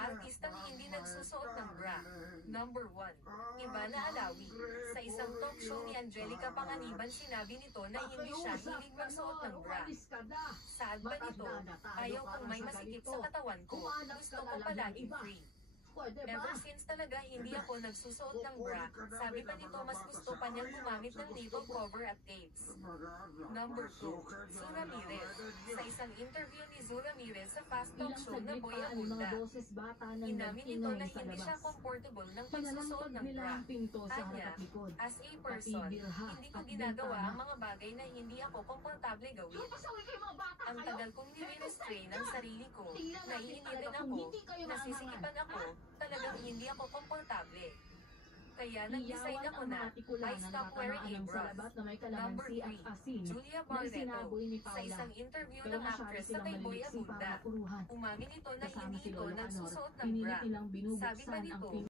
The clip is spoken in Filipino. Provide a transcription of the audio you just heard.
artistang hindi nagsusuot ng bra. Number 1. Ivana Alawi. Sa isang talk show ni Angelica Panganiban sinabi nito na hindi siya hilig magsuot ng bra. Saad ba nito? Ayaw kong may masikip sa katawan ko. Gusto ko palaging free. Ever since talaga hindi ako nagsusuot ng bra, sabi pa nito mas gusto pa niyang gumamit ng nipple cover at tapes. Number 2. Zu Ramirez. Sa isang interview ni Zu Ramirez sa fast talk show na Boy Abunda, inamin nito na hindi siya comfortable ng pagsusuot ng bra. Anya, as a person, hindi ko ginagawa ang mga bagay na hindi ako komportable gawin. Ang tagal kong nire-restrain ang sarili ko, naiinitin ako, nasisikipan ako, talagang hindi ako komportable. Kaya nag-decide ako na I stop wearing a bra. Number 3. Julia Barreto. Sa isang interview ng actress sa kay Boy Abunda, umamin ito na hindi ito nagsusuot ng bra. Sabi pa nito,